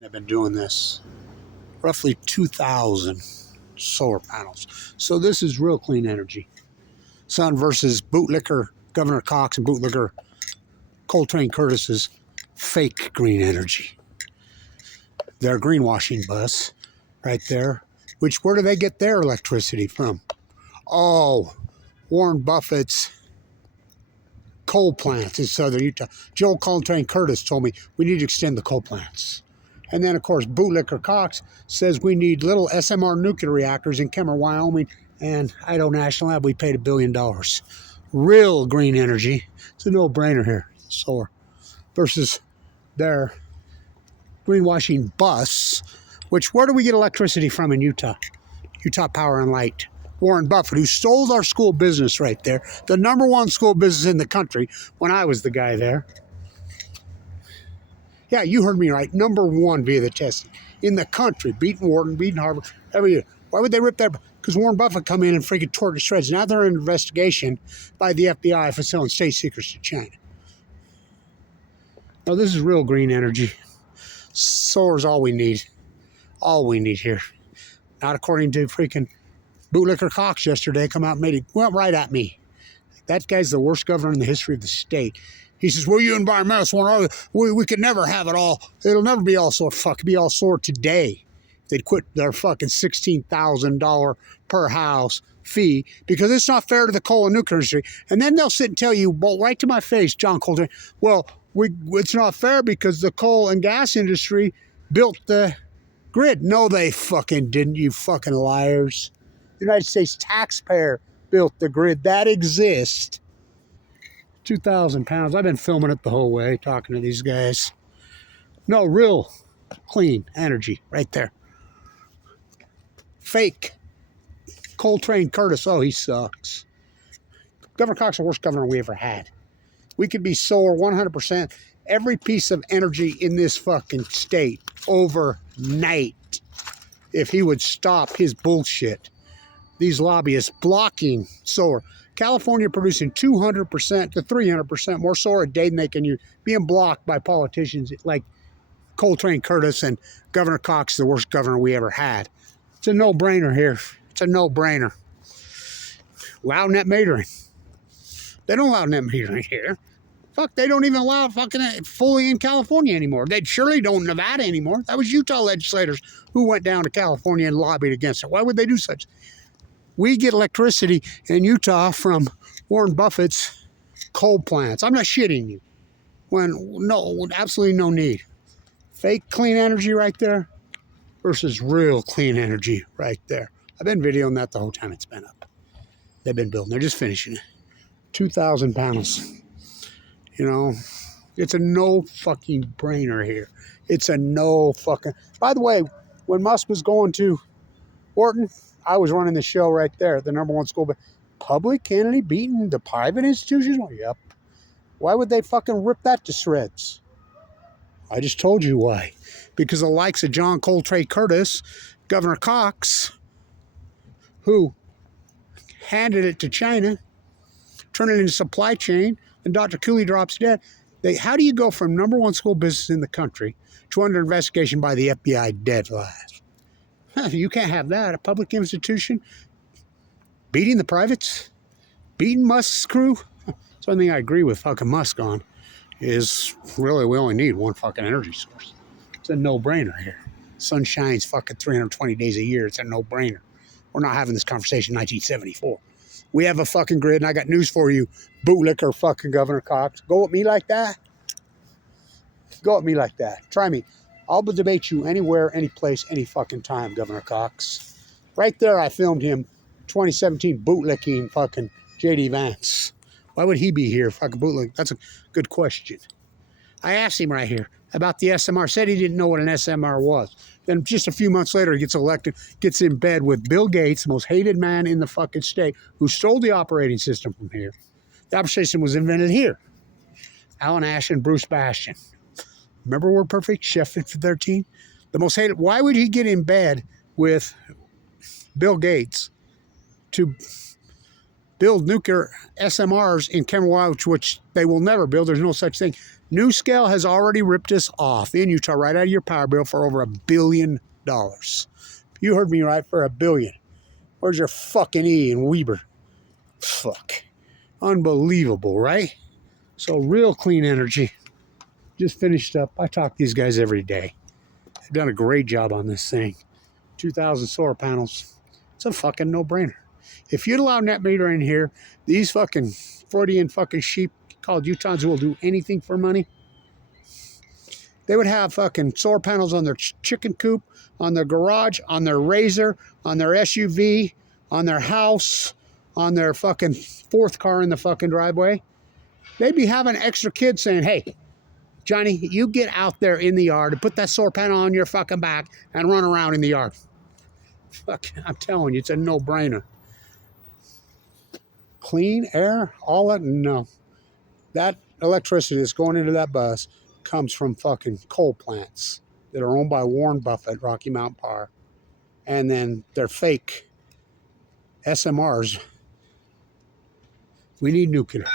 They've been doing this. Roughly 2,000 solar panels. So this is real clean energy. Sun versus bootlicker Governor Cox and bootlicker COALTRAIN Curtis's fake green energy. Their greenwashing bus right there. Which, where do they get their electricity from? Oh, Warren Buffett's coal plants in southern Utah. Joel COALTRAIN Curtis told me we need to extend the coal plants. And then, of course, bootlicker Cox says we need little SMR nuclear reactors in Kemmer, Wyoming, and Idaho National Lab. We paid $1 billion. Real green energy. It's a no-brainer here. Solar versus their greenwashing bus, which, where do we get electricity from in Utah? Utah Power and Light. Warren Buffett, who stole our school business right there, the #1 school business in the country when I was the guy there. Yeah, you heard me right. #1 via the testing in the country, beating Wharton, beating Harvard every year. Why would they rip that? Because Warren Buffett come in and freaking tore to shreds. Now they're in investigation by the FBI for selling state secrets to China. Now this is real green energy. Solar's all we need. All we need here. Not according to freaking bootlicker Cox yesterday. Come out and made it, went right at me. That guy's the worst governor in the history of the state. He says, well, you environmentalists want all, we could never have it all. It'll never be all solar. Fuck, it'd be all solar today. They'd quit their fucking $16,000 per house fee because it's not fair to the coal and nuclear industry. And then they'll sit and tell you, well, right to my face, John COALTRAIN, well, it's not fair because the coal and gas industry built the grid. No, they fucking didn't, you fucking liars. The United States taxpayer built the grid that exists. 2,000 pounds. I've been filming it the whole way, talking to these guys. No, real clean energy right there. Fake COALTRAIN Curtis. Oh, he sucks. Governor Cox is the worst governor we ever had. We could be solar 100%. Every piece of energy in this fucking state overnight if he would stop his bullshit. These lobbyists blocking solar. California producing 200% to 300% more solar a day than they can use, being blocked by politicians like COALTRAIN Curtis and Governor Cox, the worst governor we ever had. It's a no-brainer here. It's a no-brainer. Allow net metering. They don't allow net metering here. Fuck, they don't even allow fucking fully in California anymore. They surely don't in Nevada anymore. That was Utah legislators who went down to California and lobbied against it. Why would they do such? We get electricity in Utah from Warren Buffett's coal plants. I'm not shitting you. No, absolutely no need. Fake clean energy right there versus real clean energy right there. I've been videoing that the whole time it's been up. They've been building. They're just finishing it. 2,000 panels. You know, it's a no fucking brainer here. It's a no fucking. By the way, when Musk was going to Wharton, I was running the show right there, the #1 school. But public Kennedy beating the private institutions? Well, yep. Why would they fucking rip that to shreds? I just told you why. Because the likes of John COALTRAIN Curtis, Governor Cox, who handed it to China, turned it into supply chain, and Dr. Cooley drops dead. How do you go from #1 school business in the country to under investigation by the FBI dead last? You can't have that. A public institution beating the privates, beating Musk's crew. So I think I agree with fucking Musk on is really we only need one fucking energy source. It's a no-brainer here. Sun shines fucking 320 days a year. It's a no-brainer. We're not having this conversation in 1974. We have a fucking grid, and I got news for you, bootlicker fucking Governor Cox. Go at me like that? Go at me like that. Try me. I'll debate you anywhere, any place, any fucking time, Governor Cox. Right there, I filmed him 2017 bootlicking fucking J.D. Vance. Why would he be here fucking bootlicking? That's a good question. I asked him right here about the SMR. Said he didn't know what an SMR was. Then just a few months later, he gets elected, gets in bed with Bill Gates, the most hated man in the fucking state, who stole the operating system from here. The operating system was invented here. Alan Ash and Bruce Bastian. Remember Word Perfect? Chef 13? The most hated. Why would he get in bed with Bill Gates to build nuclear SMRs in Kemmer, which they will never build? There's no such thing. NuScale has already ripped us off in Utah right out of your power bill for over $1 billion. You heard me right, for $1 billion. Where's your fucking E in Weber? Fuck. Unbelievable, right? So real clean energy. Just finished up. I talk to these guys every day. They've done a great job on this thing. 2,000 solar panels. It's a fucking no-brainer. If you'd allow net meter in here, these fucking Freudian fucking sheep called Utahns who will do anything for money, they would have fucking solar panels on their chicken coop, on their garage, on their Razor, on their SUV, on their house, on their fucking fourth car in the fucking driveway. They'd be having extra kids saying, hey, Johnny, you get out there in the yard and put that solar panel on your fucking back and run around in the yard. Fuck, I'm telling you, it's a no-brainer. Clean air, all that, no. That electricity that's going into that bus comes from fucking coal plants that are owned by Warren Buffett, Rocky Mountain Power. And then they're fake SMRs. We need nuclear.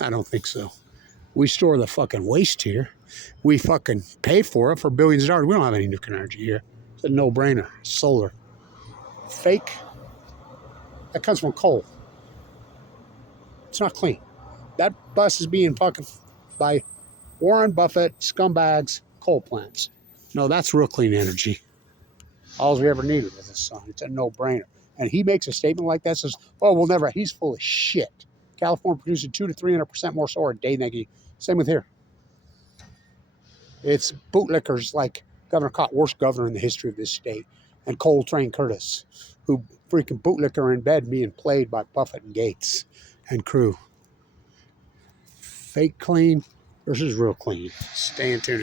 I don't think so. We store the fucking waste here. We fucking pay for it for billions of dollars. We don't have any nuclear energy here. It's a no-brainer. Solar. Fake. That comes from coal. It's not clean. That bus is being fucking by Warren Buffett, scumbags, coal plants. No, that's real clean energy. All we ever needed was the sun. It's a no-brainer. And he makes a statement like that, says, oh, we'll never. He's full of shit. California produces 200 to 300% more solar a day than they do. Same with here. It's bootlickers like Governor Cox, worst governor in the history of this state, and COALTRAIN Curtis, who freaking bootlicker in bed being played by Buffett and Gates and crew. Fake clean versus real clean. Stay in tune.